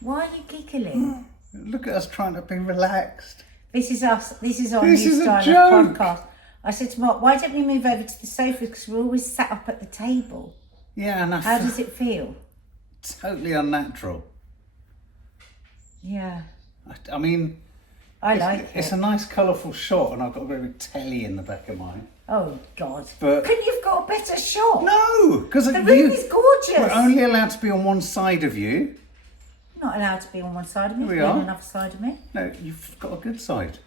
Why are you giggling? Look at us trying to be relaxed. This is us. This is our This new is a style joke. of podcast. I said to Mark, why don't we move over to the sofa because we're always sat up at the table. Yeah, and How does it feel? totally unnatural. Yeah. I mean, I like it's it. a nice colourful shot, and I've got a bit of a telly in the back of mine. Oh, God. But- Couldn't you have got a better shot? No, because The room is gorgeous. We're only allowed to be on one side of you. You're not allowed to be on one side of me. Here we Be on are. another side of me. No, you've got a good side.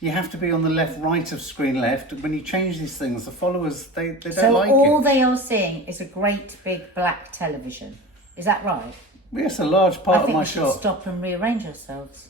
You have to be on the left, right of screen left. When you change these things, the followers, they don't So like all it. they are seeing is a great big black television. Is that right? Yes, a large part I of think my we should shot. stop and rearrange ourselves.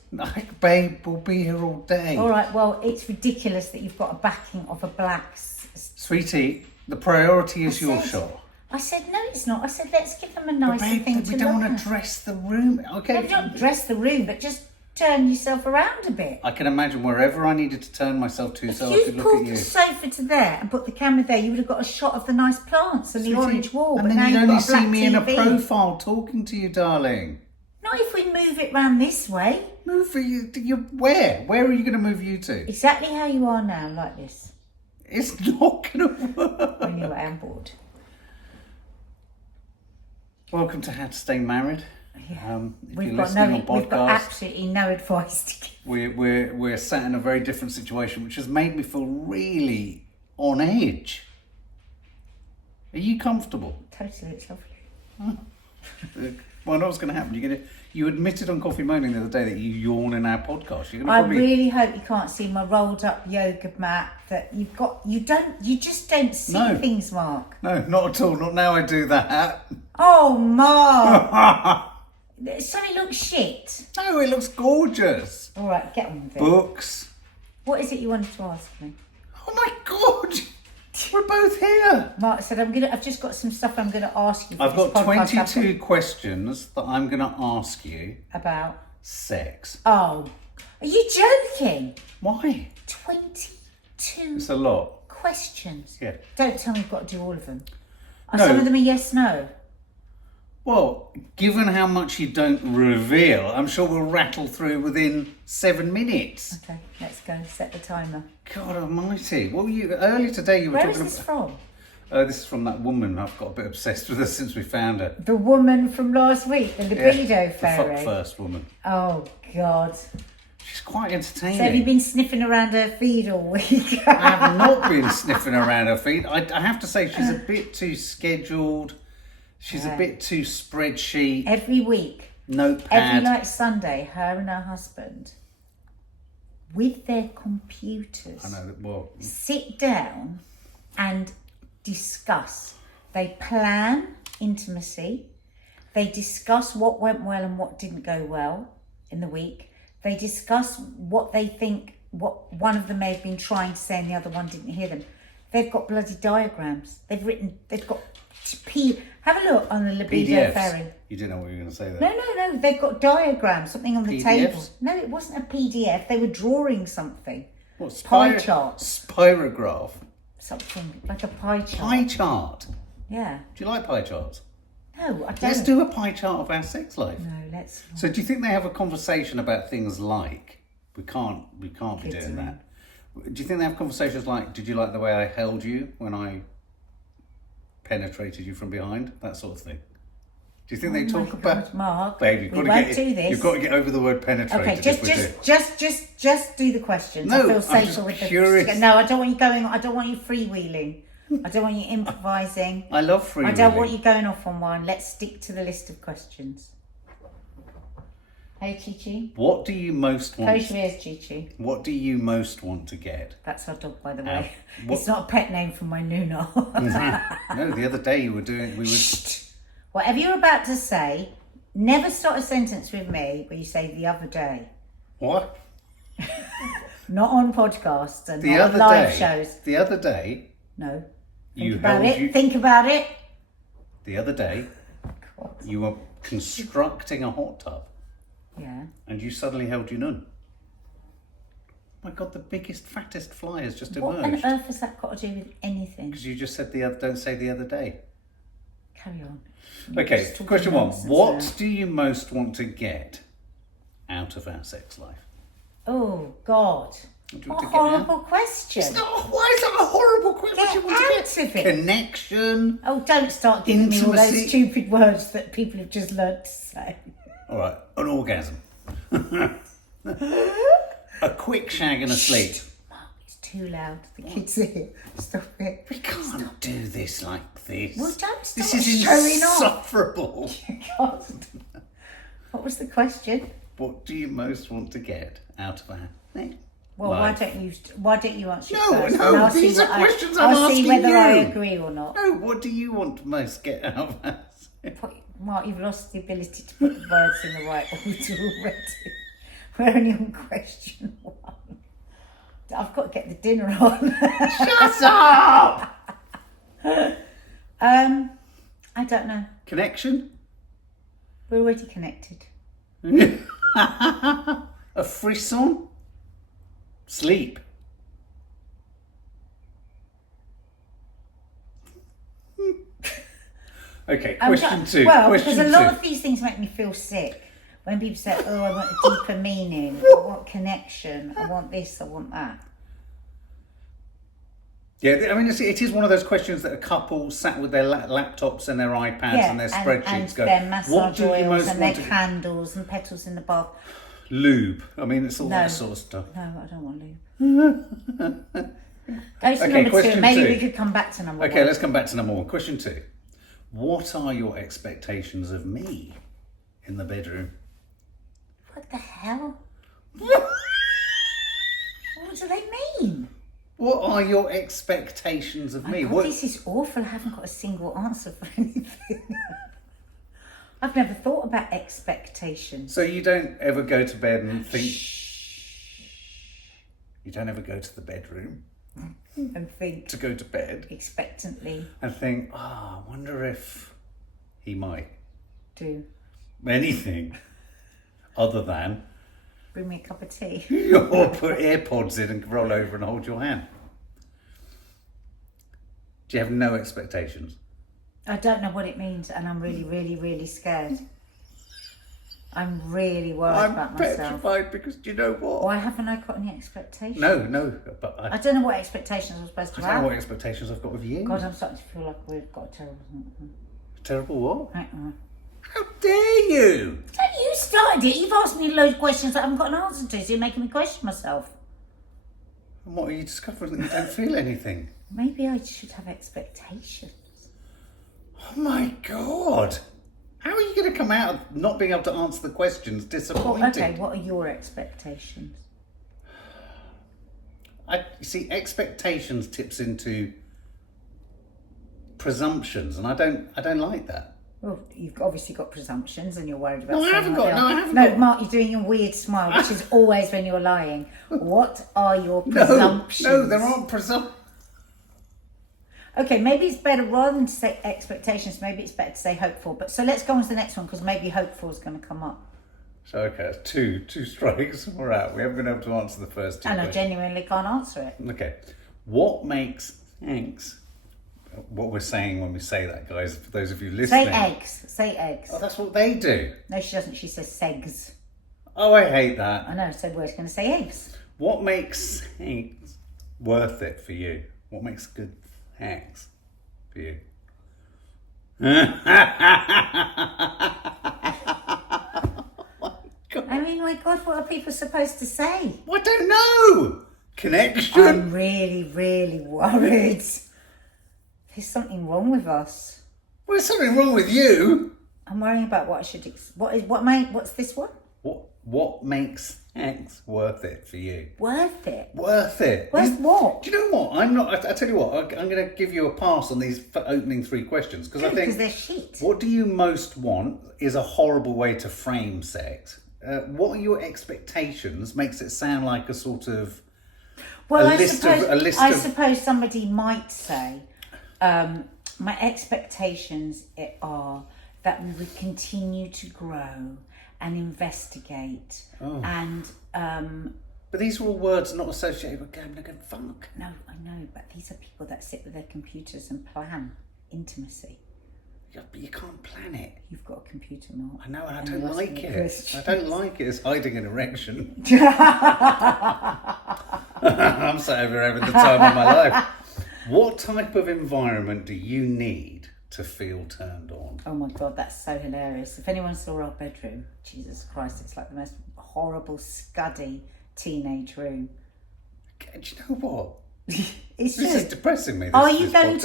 Babe, we'll be here all day. All right, well, it's ridiculous that you've got a backing of a black... Sweetie, the priority is your said- shot. I said, no, it's not. I said, let's give them a But nicer babe, thing we to don't look want at. to dress the room. Okay. Maybe not dress the room, but just turn yourself around a bit. I can imagine wherever I needed to turn myself to so I If could you look at pulled you. the sofa to there and put the camera there, you would have got a shot of the nice plants and the orange wall. And but then now you'd you've only got a black see me in a TV. profile talking to you, darling. Not if we move it round this way. Move for you. Where? Where are you going to move you to? Exactly how you are now, like this. It's not going to work. When you're on board. Welcome to How to Stay Married. Yeah. If We've you're got listening on we've got podcast, absolutely no advice to give. we're sat in a very different situation, which has made me feel really on edge. Are you comfortable? Totally, it's lovely. Well, I know what's going to happen. You admitted on Coffee Moaning the other day that you yawn in our podcast. You're going to I probably... really hope you can't see my rolled up yoga mat that you've got. You just don't see No. things, Mark. No, not at all. Not now I do that. Oh, Mark. So it looks shit. No, it looks gorgeous. All right, get on with it. Books. What is it you wanted to ask me? Oh my God. We're both here. Mark said, I've just got some stuff I'm gonna ask you. For I've this got podcast. 22 questions that I'm going to ask you. About. Sex. Oh, are you joking? Why? 22 It's a lot. questions. Yeah. Don't tell me you've got to do all of them. Are No. some of them a yes, no? Well, given how much you don't reveal, I'm sure we'll rattle through within 7 minutes. Okay, let's go. Set the timer. God almighty. What were you... Earlier today you were Where is talking this about... from? This is from that woman. I've got a bit obsessed with her since we found her. The woman from last week, the libido The fairy. fuck first woman. Oh, God. She's quite entertaining. So have you been sniffing around her feed all week? I have not been sniffing around her feet. I have to say she's a bit too scheduled. She's a bit too spreadsheet. Every week. Notepad. Every like Sunday, her and her husband, with their computers, I know. Well, sit down and discuss. They plan intimacy. They discuss what went well and what didn't go well in the week. They discuss what they think, what one of them may have been trying to say and the other one didn't hear them. They've got bloody diagrams. They've got have a look on the libido PDFs. fairy. You didn't know what you were going to say there. No. They've got diagrams, something on the PDFs? table. No, it wasn't a PDF. They were drawing something. What, Pie chart. Spirograph. Something like a pie chart. Pie chart. Yeah. Do you like pie charts? No, I don't. Let's do a pie chart of our sex life. No, let's not. So do you think they have a conversation about things like... We can't be doing that. Do you think they have conversations like, did you like the way I held you when I penetrated you from behind? That sort of thing. Do you think they talk about... God, Mark, Babe, we won't do this. You've got to get over the word penetrated. Okay, just do the questions. No, I feel I'm safer just with curious. the. No, I don't want you going. I don't want you freewheeling. I don't want you improvising. I love free I don't reading. want you going off on one. Let's stick to the list of questions. Hey, Chi-Chi. What do you most want... Close your ears, Chi-Chi. What do you most want to get? That's our dog, by the way. what- It's not a pet name for my Nuna. No, the other day we were... Whatever you're about to say, never start a sentence with me where you say the other day. What? Not on podcasts and The not on other live day... shows. The other day... No. You Think about held it. you... Think about it. The other day, God. you were constructing a hot tub Yeah. and you suddenly held your nun. Oh my God, the biggest, fattest fly has just What on emerged. earth has that got to do with anything? Because you just said don't say the other day. Carry on. Okay, Just talking question one. nonsense What now. do you most want to get out of our sex life? Oh, God. What do you What want a to get out? horrible question. It's not, why is that a horrible question? What do you want to Get out of it. Connection. Oh, don't start giving me all Intimacy. those stupid words that people have just learnt to say. All right, an orgasm. A quick shag and a sleep. Mark, it's too loud. The kids are here. Stop it. We can't do this like this. Well, don't stop This is showing off. insufferable. God. What was the question? What do you most want to get out of our thing? Well, Life. why don't you answer it No, first? no, and I'll these see are what questions I'm I'll see asking whether I you. agree or not. No, what do you want to most get out of us? Mark, you've lost the ability to put the words in the right order already. We're only on question one. I've got to get the dinner on. Shut up! I don't know. Connection? We're already connected. A frisson? Sleep? Okay, question two. Well, question because a lot two. of these things make me feel sick. When people say, oh, I want a deeper meaning, I want connection, I want this, I want that. Yeah, I mean, it is one of those questions that a couple sat with their laptops and their iPads and their spreadsheets and go, their what massage do you oils most and their want to... candles and petals in the bath. Lube. I mean, it's all No. that sort of stuff. No, I don't want lube. Go to Okay, number two. question Maybe two. we could come back to number Okay, one. let's come back to number one. Question two. What are your expectations of me in the bedroom? What the hell? What do they mean? What are your expectations of me? God, What? this is awful. I haven't got a single answer for anything. I've never thought about expectations. So you don't ever go to bed and think... You don't ever go to the bedroom And think to go to bed expectantly. and think, I wonder if he might. Do. Anything other than... Bring me a cup of tea. or put AirPods in and roll over and hold your hand. Do you have no expectations? I don't know what it means and I'm really, really, really scared. I'm really worried about myself. petrified because do you know what? Why haven't I got any expectations? No, but I don't know what expectations I'm supposed to I don't know have. what expectations I've got of you. God, I'm starting to feel like we've got a terrible something. Terrible what? Uh-uh. How dare you? Don't you started it. You've asked me loads of questions that I haven't got an answer to, so you're making me question myself. And what are you discovering that you don't feel anything? Maybe I should have expectations. Oh my God. How are you going to come out of not being able to answer the questions disappointed? Well, okay, what are your expectations? You see, expectations tips into presumptions, and I don't like that. Well, you've obviously got presumptions and you're worried about No, I saying haven't what got- they no, are. I haven't No, got- Mark, you're doing a weird smile, which is always when you're lying. What are your presumptions? No, there aren't presumptions. Okay, maybe it's better rather than to say expectations, maybe it's better to say hopeful. But so let's go on to the next one because maybe hopeful is going to come up. So, okay, that's two strikes, we're out. We haven't been able to answer the first two And I questions. genuinely can't answer it. Okay, what makes thanks? What we're saying when we say that, guys, for those of you listening. Say eggs. Say eggs. Oh, that's what they do. No, she doesn't. She says segs. Oh, I hate that. I know, so we're going to say eggs. What makes thanks worth it for you? What makes good thanks for you? I mean, my God, what are people supposed to say? I don't know. Connection. I'm really, really worried. There's something wrong with us. Well, there's something wrong with you. I'm worrying about what I should. What's this one? What makes thanks worth it for you? Worth it. Worth it. Worth what? Do you know what? I'm not. I tell you what. I'm going to give you a pass on these opening three questions because I Because think they're shit. what do you most want is a horrible way to frame sex. What are your expectations? Makes it sound like a sort of Well, a list I of- suppose somebody might say, my expectations are that we would continue to grow and investigate and But these are all words not associated with gambling and funk. no, I know, but these are people that sit with their computers and plan intimacy. Yeah, but you can't plan it. You've got a computer, Mark. I know, and I And don't you're like asking me it. questions. I don't like it. It's hiding an erection. I'm sat over here having the time of my life. What type of environment do you need to feel turned on? Oh my God, that's so hilarious. If anyone saw our bedroom, Jesus Christ, it's like the most horrible, scuddy teenage room. Do you know what? It's This true. is depressing me. Are you going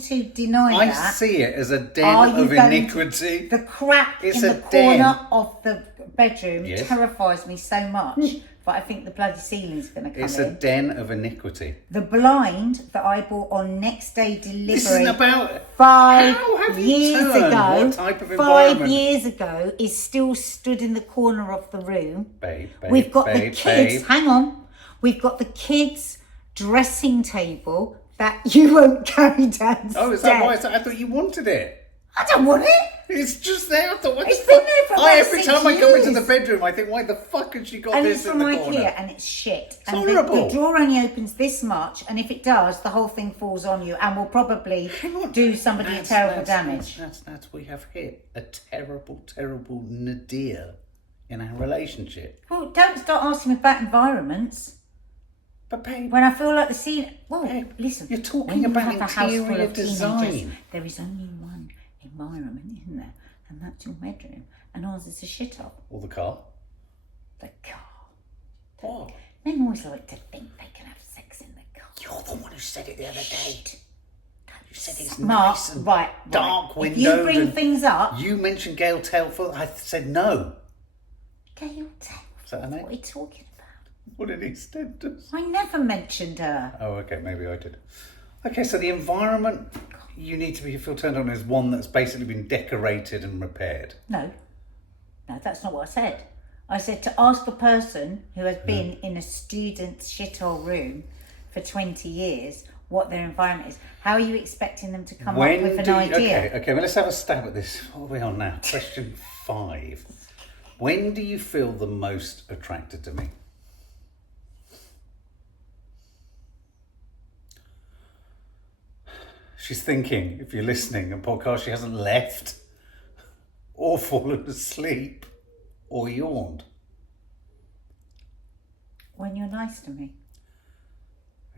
to deny I that? see it as a Are den you of going iniquity. The crack It's in a the den. corner of the bedroom Yes. terrifies me so much. But I think the bloody ceiling's going to come It's in. a den of iniquity. The blind that I bought on next day delivery. This isn't about... 5 How have you years turned? ago. What type of 5 environment? years ago is still stood in the corner of the room. Babe, We've got the babe, kids. babe. Hang on. We've got the kids' dressing table that you won't carry downstairs. Oh, is that why? I thought you wanted it. I don't want it. It's just there. I thought, what It's the been fuck? there for about Every 6 time I go into the years. bedroom, I think, why the fuck has she got And this it's in from the IKEA corner? and it's shit. It's and horrible. the drawer only opens this much, and if it does, the whole thing falls on you and will probably Hang on. do somebody a terrible damage. That's we have hit a terrible, terrible nadir in our relationship. Well, don't start asking me about environments. But babe, When I feel like the scene... Well, Babe, listen. you're talking when you about have a house full interior of teenagers, design. there is only one environment, isn't there? And that's your bedroom. And ours is a shithole. or the car. The car. What? Men always like to think they can have sex in the car. You're the one who said it the other day. You said it's Mark, nice and right. dark If windowed. you bring and things up... You mentioned Gail Telford. I said no. Gail Taylor. Is that her name? What are you talking about? What did he said? I never mentioned her. Oh, okay, maybe I did. Okay, so the environment you need to feel turned on is one that's basically been decorated and repaired. No, that's not what I said. I said to ask a person who has been in a student's shithole room for 20 years what their environment is. How are you expecting them to come up with an idea? Okay, well, let's have a stab at this. What are we on now? Question 5. When do you feel the most attracted to me? She's thinking, if you're listening, a podcast, she hasn't left or fallen asleep or yawned. When you're nice to me.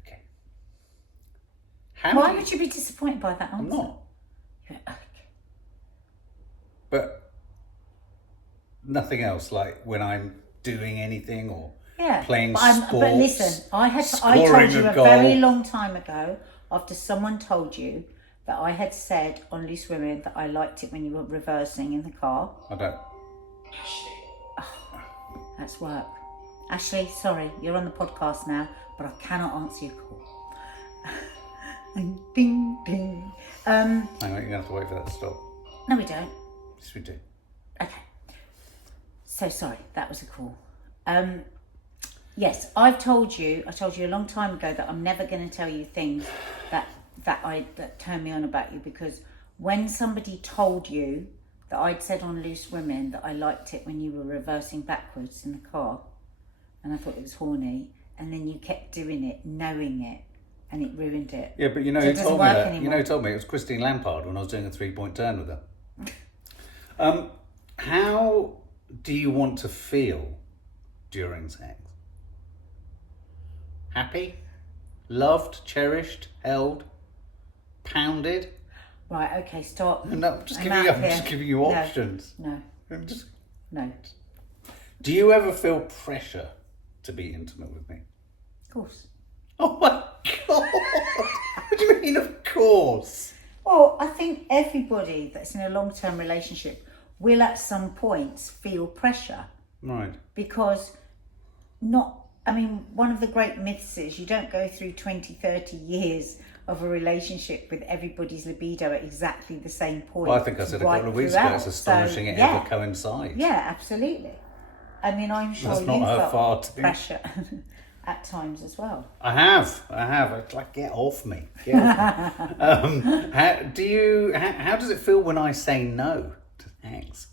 Okay. Why would you be disappointed by that answer? I'm not. You're like, But nothing else, like when I'm doing anything or yeah, playing but sports. But listen, I told scoring you a a goal. very long time ago, after someone told you that I had said on Loose Women that I liked it when you were reversing in the car. I don't. That's work. Ashley, sorry, you're on the podcast now, but I cannot answer your call. And ding, ding. Hang on, you're going to have to wait for that to stop. No, we don't. Yes, we do. Okay. So sorry, that was a call. Yes, I told you a long time ago that I'm never going to tell you things that turn me on about you, because when somebody told you that I'd said on Loose Women that I liked it when you were reversing backwards in the car, and I thought it was horny, and then you kept doing it, knowing it, and it ruined it. Yeah, but you know So who it doesn't told me work that? anymore. You know who told me? It was Christine Lampard when I was doing a 3-point turn with her. How do you want to feel during sex? Happy? Loved? Cherished? Held? Pounded? Right, okay, stop. No, I'm just I'm giving you, out I'm here. just giving you No. options. No, I'm just... no, Do you ever feel pressure to be intimate with me? of course. Oh my God! What do you mean, of course? Well, I think everybody that's in a long-term relationship will at some points feel pressure, Right. because one of the great myths is you don't go through 20, 30 years of a relationship with everybody's libido at exactly the same point. Well, I think I said a couple of weeks ago, throughout. it's astonishing it yeah. ever coincides. Yeah, absolutely. I mean, I'm sure That's not you her felt fault. pressure at times as well. I have. It's like, get off me. Get off me. How does it feel when I say no to sex?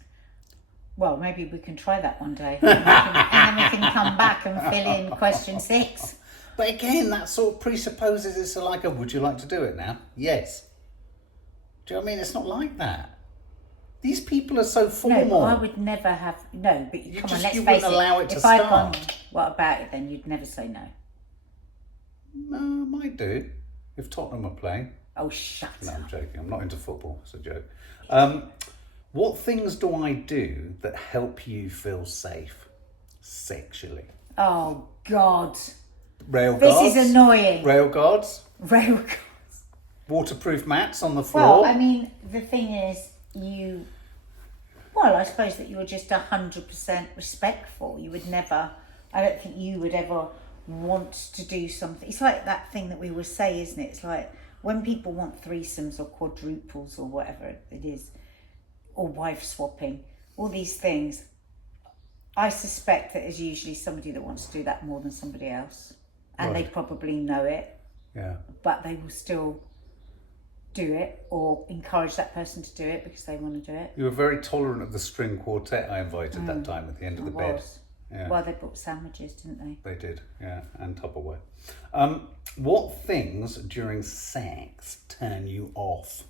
Well, maybe we can try that one day. And then we can come back and fill in question 6. But again, that sort of presupposes it's like a, would you like to do it now? Yes. Do you know what I mean? It's not like that. These people are so No, formal. but I would never have. No, but You come just- on, let's you face wouldn't allow it to If I'd gone, start. what about it then? You'd never say no. No, I might do. If Tottenham are playing. Oh, shut No, up. I'm joking. I'm not into football. It's a joke. What things do I do that help you feel safe sexually? Oh, God. Rail This guards? is annoying. Rail guards? Rail guards. Waterproof mats on the floor? Well, I mean, the thing is, I suppose that you were just 100% respectful. You would never, I don't think you would ever want to do something. It's like that thing that we always say, isn't it? It's like when people want threesomes or quadruples or whatever it is, or wife swapping, all these things, I suspect that there's usually somebody that wants to do that more than somebody else. And Right. they probably know it, Yeah. but they will still do it or encourage that person to do it because they want to do it. You were very tolerant of the string quartet I invited that time at the end of the bed. Was. Yeah. Well, they bought sandwiches, didn't they? They did, yeah, and Tupperware. What things during sex turn you off?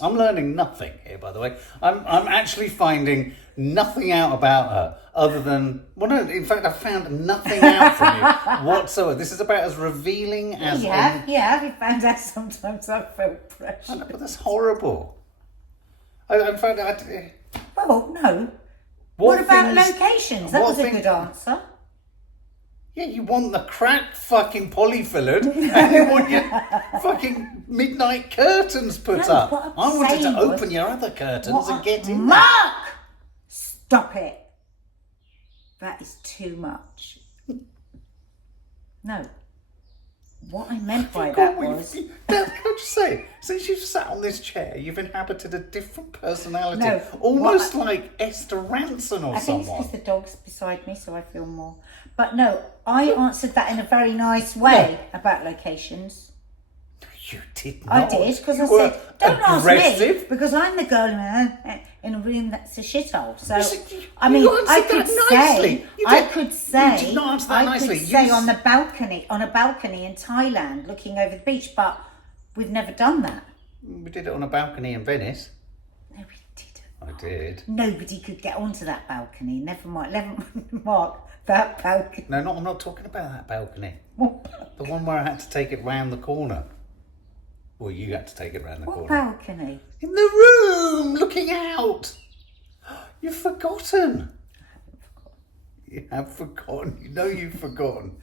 I'm learning nothing here, by the way. I'm actually finding nothing out about her other than, well, no, in fact, I've found nothing out from you whatsoever. This is about as revealing as... You found out sometimes I feel pressure. I know, but that's horrible. In fact, Well, no. What about things- locations? That what was a thing- good answer. Yeah, you want the crack fucking polyfilled and you want your fucking midnight curtains put No, up. what I'm I wanted to saying open was- your other curtains and get in there. Mark! Stop it. That is too much. No. What I meant by that was... Now, can I just say, since you've sat on this chair, you've inhabited a different personality. No, almost like Esther Ranson or I think it's someone. because the dog's beside me, so I feel more. But no, I answered that in a very nice way about locations. You did I not. did, because I You were said, don't ask me, aggressive. because I'm the girl in a room that's a shithole. So, You said you- I mean, you answered I could that say, nicely. You I did- could say, you did not answer that I nicely. could You say s- on a balcony in Thailand, looking over the beach, but we've never done that. We did it on a balcony in Venice. No, we didn't. I did. Nobody could get onto that balcony. Never mind, Mark, that balcony. No, I'm not talking about that balcony. What balcony? The one where I had to take it round the corner. Well, you had to take it round the What corner. balcony? In the room, looking out. You've forgotten. You have forgotten. You know you've forgotten.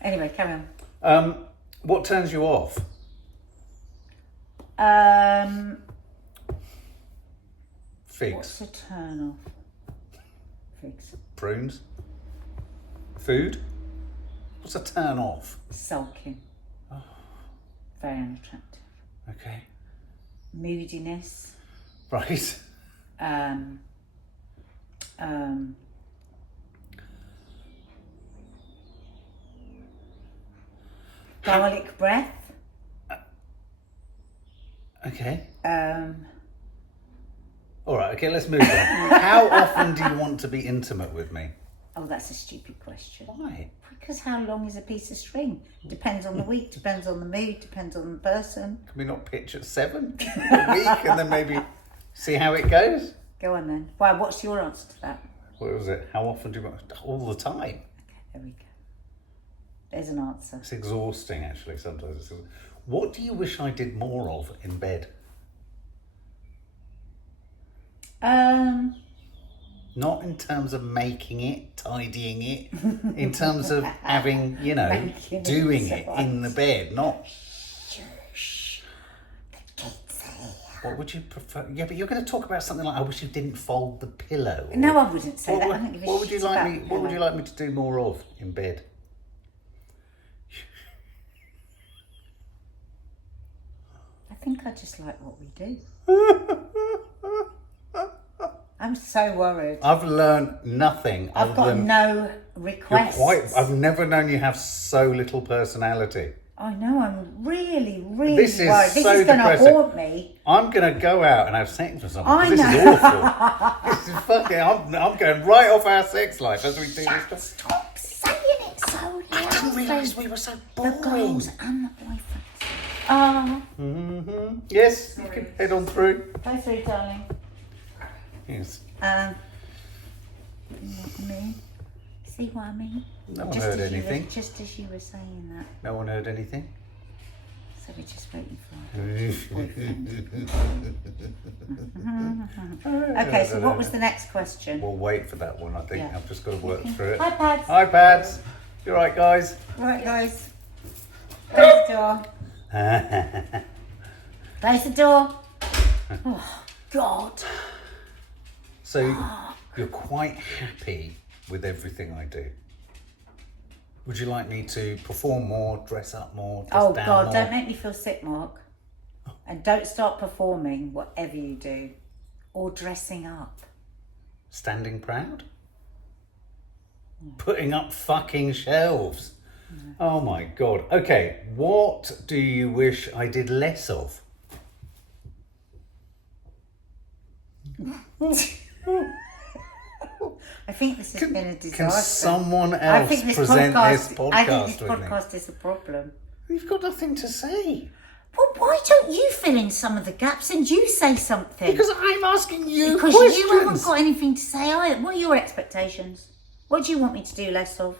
Anyway, carry on. What turns you off? Figs. What's a turn off? Figs. Prunes. Food. What's a turn off? Sulking. Very unattractive. Okay. Moodiness. Right. Garlic breath. Okay. Oh, All right. Okay. Let's move on. How often do you want to be intimate with me? that's a stupid question. Why? Because how long is a piece of string? Depends on the week, depends on the mood, depends on the person. Can we not pitch at 7 a week and then maybe see how it goes? Go on then. Why? What's your answer to that? What was it? How often do you want? All the time. Okay, there we go. There's an answer. It's exhausting, actually. Sometimes. What do you wish I did more of in bed? Not in terms of making it, tidying it, in terms of having, Making it doing it so in the bed, not... Shh. The kids are here. What would you prefer? Yeah, but you're going to talk about something like, I wish you didn't fold the pillow. Or, No, I wouldn't say what that. would- I don't give a what would you shit like about me? the What would you pillow. like me to do more of in bed? I think I just like what we do. I'm so worried. I've learned nothing. I've other got than no you're requests. I've never known you have so little personality. I know, I'm really, really This is worried. This so is going to depressing. haunt me. I'm going to go out and have sex with someone. I 'cause This is know. awful. This is fucking. I'm going right off our sex life as we do this stuff. Stop saying it so loud. I didn't realise we were so The boring. girls and the boyfriends. Yes, you can head on through. Go through, darling. Yes. You know what I mean? See what I mean? No one heard anything. Just as you were saying that. No one heard anything. So we're just waiting for it. Okay, so what was the next question? We'll wait for that one, I think. Yeah. I've just got to work through it. Hi, Pads. Hi, Pads. You all right, guys? Right, guys. Close the door. Close the door. Oh, God. So, you're quite happy with everything I do? Would you like me to perform more, dress up more, dress down God, more? don't make me feel sick, Mark. And don't start performing whatever you do. Or dressing up. Standing proud? Putting up fucking shelves. Oh my God. Okay, what do you wish I did less of? I think this has been a disaster. Can someone else present this podcast I think this with me? podcast is a problem. You've got nothing to say. Well, why don't you fill in some of the gaps and you say something? Because I'm asking you Because questions. you haven't got anything to say either. What are your expectations? What do you want me to do less of?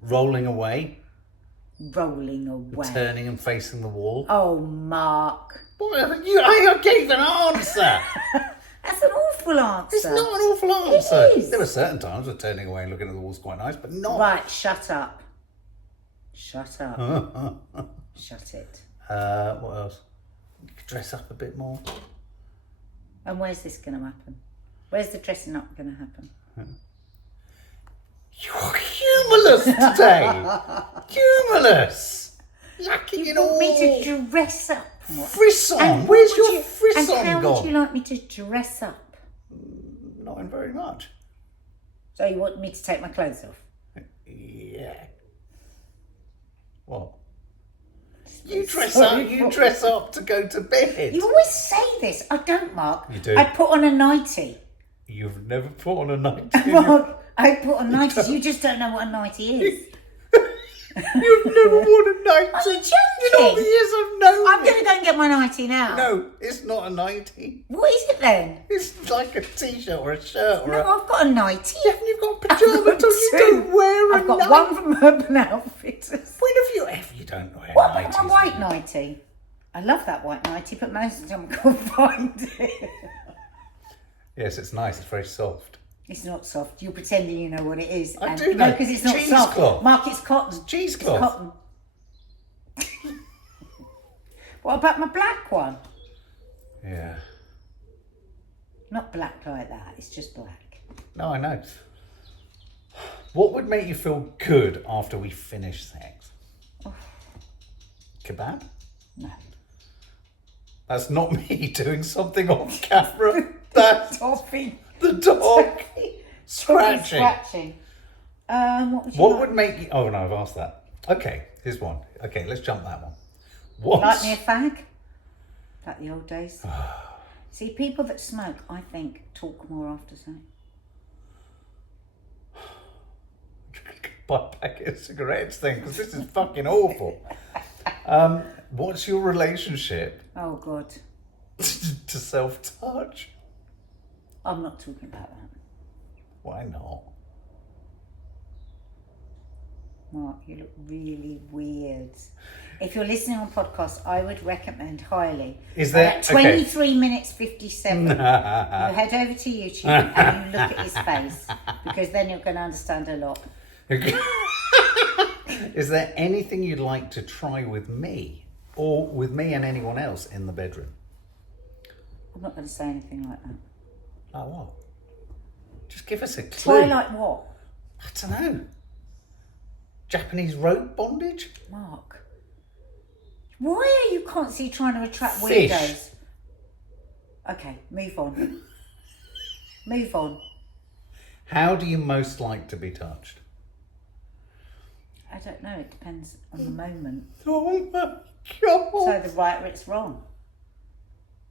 Rolling away, Rolling away. turning and facing the wall. Oh, Mark. I gave an answer. That's an awful answer. It's not an awful answer. is. There were certain times where turning away and looking at the wall's quite nice, but not. Right, shut up. Shut up. Shut it. What else? Dress up a bit more. And where's this going to happen? Where's the dressing up going to happen? You're humorless today. Humorless. Lacking You in want all. me to dress up more? Frisson. And Where's what would your frisson And how gone? would you like me to dress up? Not in very much. So you want me to take my clothes off? Yeah. What? You dress Sorry, up. You what? dress up to go to bed. You always say this. I don't, Mark. You do. I put on a nightie. You've never put on a nightie. Mark, I put on nighties. You just don't know what a nightie is. You've never worn a nightie. Are you In all the joking? years I've known I'm you. going to go and get my nightie now. No, it's not a nightie. What is it then? It's like a t-shirt or a shirt or No, a... I've got a nightie. You've got pyjamas on. You don't wear a I've got nightie. one from Urban Outfitters. When have you ever... You don't wear What nighties. about my white nightie? I love that white nightie, but most of the time I can't find it. Yes, it's nice. It's very soft. It's not soft. You're pretending you know what it is. I do know. No, because it's not soft. Cheesecloth. Mark, it's cotton. Cheesecloth. It's cotton. What about my black one? Yeah. Not black like that. It's just black. No, I know. What would make you feel good after we finish sex? Kebab? No. That's not me doing something off camera. That's Toffee. the dog scratching. Scratching. What would you What like? would make you... Oh, no, I've asked that. Okay, here's one. Okay, let's jump that one. Like me a fag? Like the old days. See, people that smoke, I think, talk more after sex. Buy a packet of cigarettes thing, because this is fucking awful. What's your relationship Oh, God. to self-touch? I'm not talking about that. Why not? Mark, you look really weird. If you're listening on podcast, I would recommend highly. Is there... At 23 minutes 57, you head over to YouTube and you look at his face, because then you're going to understand a lot. Is there anything you'd like to try with me, or with me and anyone else in the bedroom? I'm not going to say anything like that. Like what? Just give us a clue. Try like what? I don't know. Japanese rope bondage? Mark, why are you constantly trying to attract Fish. weirdos? Okay, move on. Move on. How do you most like to be touched? I don't know, it depends on the moment. Oh my God. So the right or it's wrong.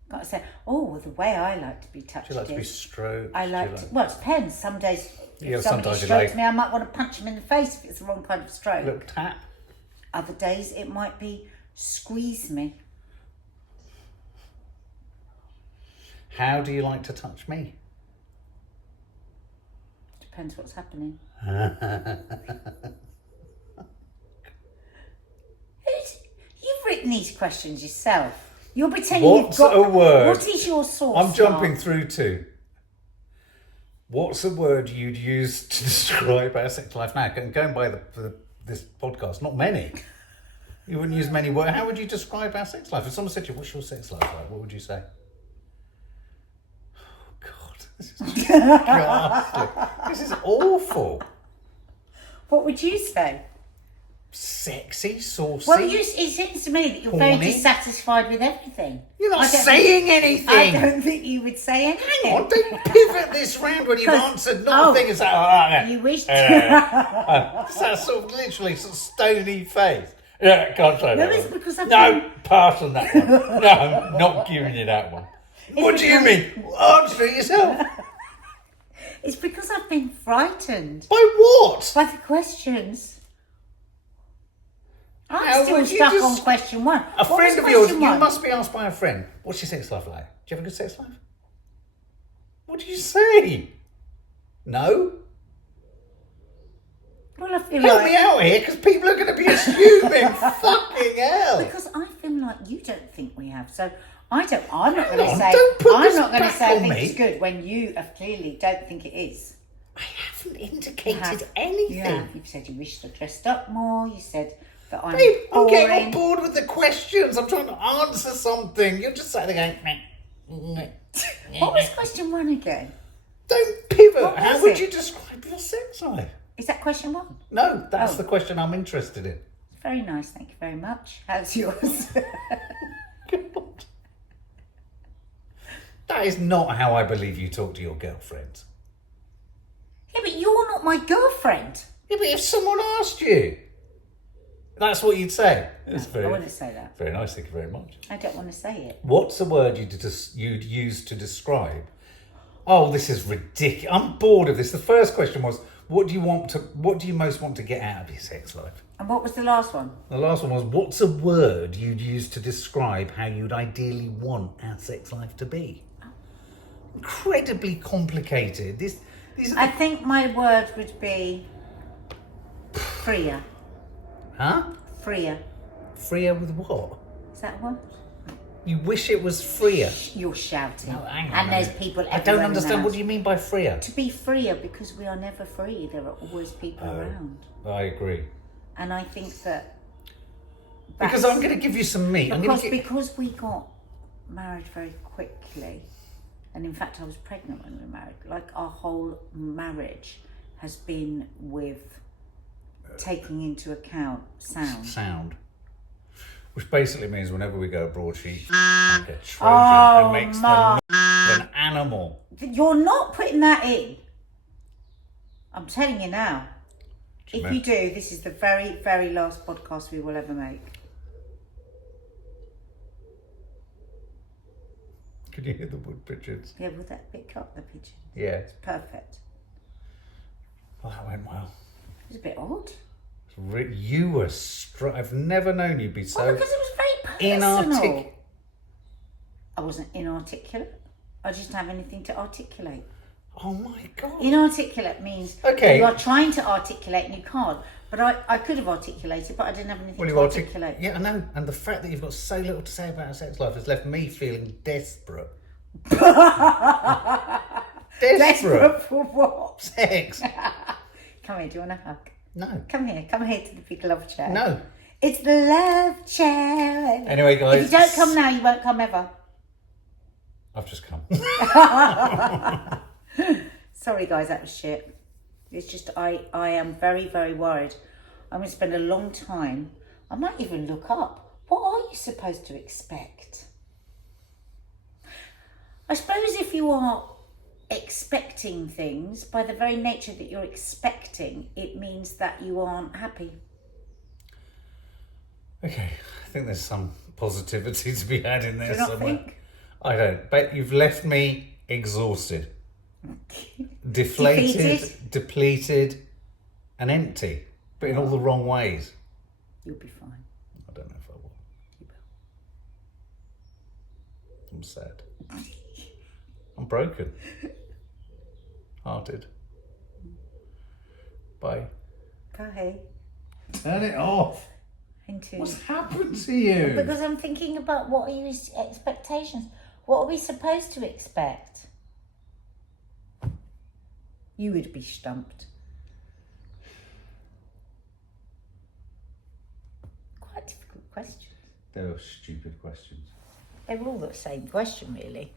Got to say, oh, the way I like to be touched Do you like to be is... stroked? I like to, well, it depends. Some days, Yeah, if somebody sometimes you strokes like- me, I might want to punch him in the face if it's the wrong kind of stroke. Little tap. Other days it might be squeeze me. How do you like to touch me? Depends what's happening. You've written these questions yourself. You're pretending What's you've got... a word? What is your source? I'm jumping through to. What's a word you'd use to describe our sex life now? Going by this podcast, not many. You wouldn't use many words. How would you describe our sex life? If someone said to you, what's your sex life like? What would you say? Oh, God. This is ghastly. This is awful. What would you say? Sexy, saucy. Well, it seems to me that you're very horny. dissatisfied with everything. You're not saying anything. I don't think you would say anything. Hang on, don't pivot this round when you've answered nothing. It's like, You wish to. It's that sort of literally sort of stony face. Yeah, can't say No, that. it's one. because I've No, been... pass on that one. No, I'm not giving you that one. What do you mean? Answer it yourself. It's because I've been frightened By what? by the questions. How I'm still would you stuck just- on question one. A What friend was of yours, question you one? must be asked by a friend, what's your sex life like? Do you have a good sex life? What do you say? No? Well, I feel Help like... me out here, because people are going to be assuming fucking hell. Because I feel like you don't think we have. So I'm not going to Hang on, say... don't put I'm this not going to back say I on think me. it's good when you have clearly don't think it is. I haven't indicated You have. anything. You have. You've said you wish to dressed up more. You said that I'm Babe, I'm boring. getting on board with the questions. I'm trying to answer something. You're just sat there going, meh, meh, What was question one again? don't pivot. What How was would it? you describe your sex life? Is that question one? No, that's Oh. the question I'm interested in. Very nice. Thank you very much. How's yours? God. That is not how I believe you talk to your girlfriends. Yeah, but you're not my girlfriend. Yeah, but if someone asked you, that's what you'd say. It's I wouldn't say that. very nice. Thank you very much. I don't want to say it. What's a word you'd use to describe? Oh, this is ridiculous. I'm bored of this. The first question was, what do you most want to get out of your sex life? And what was the last one? The last one was, what's a word you'd use to describe how you'd ideally want our sex life to be? Incredibly complicated. These are I think my word would be freer. huh? Freer. Freer with what? Is that what? You wish it was freer. You're shouting. No, hang on and a there's minute. people I everywhere. don't in the understand. What house. do you mean by freer? To be freer, because we are never free. There are always people around. I agree. And I think that... Because I'm going to give you some meat. Because we got married very quickly, and in fact I was pregnant when we were married, like our whole marriage has been with taking into account sound. Which basically means whenever we go abroad, she like a Trojan and makes the noise of an animal. You're not putting that in. I'm telling you now. If you do, this is the very, very last podcast we will ever make. Can you hear the wood pigeons? Yeah, will that pick up the pigeon? Yeah. It's perfect. Well, that went well. It was a bit odd. You were I've never known you be so Well, because it was very personal. inarticulate. I wasn't inarticulate. I just didn't have anything to articulate. Oh my God. Inarticulate means Okay. you are trying to articulate and you can't. But I could have articulated, but I didn't have anything to articulate. Yeah, I know. And the fact that you've got so little to say about our sex life has left me feeling desperate. Desperate for what? Sex. Come here, do you want a hug? No. Come here to the big love chair. No. It's the love chair. Anyway, guys. If you don't come now, you won't come ever. I've just come. Sorry guys, that was shit. It's just I am very, very worried. I'm going to spend a long time. I might even look up. What are you supposed to expect? I suppose if you are expecting things, by the very nature that you're expecting, it means that you aren't happy. Okay, I think there's some positivity to be had in there Do you not somewhere. think? I don't. But you've left me exhausted, deflated, Defeated? depleted, and empty, but in all the wrong ways. You'll be fine. I don't know if I will. You will. I'm sad. I'm broken. Hearted. Bye. Bye. Turn it off. Into... What's happened to you? Because I'm thinking about what are your expectations? What are we supposed to expect? You would be stumped. Quite difficult questions. They were stupid questions. They're all the same question, really.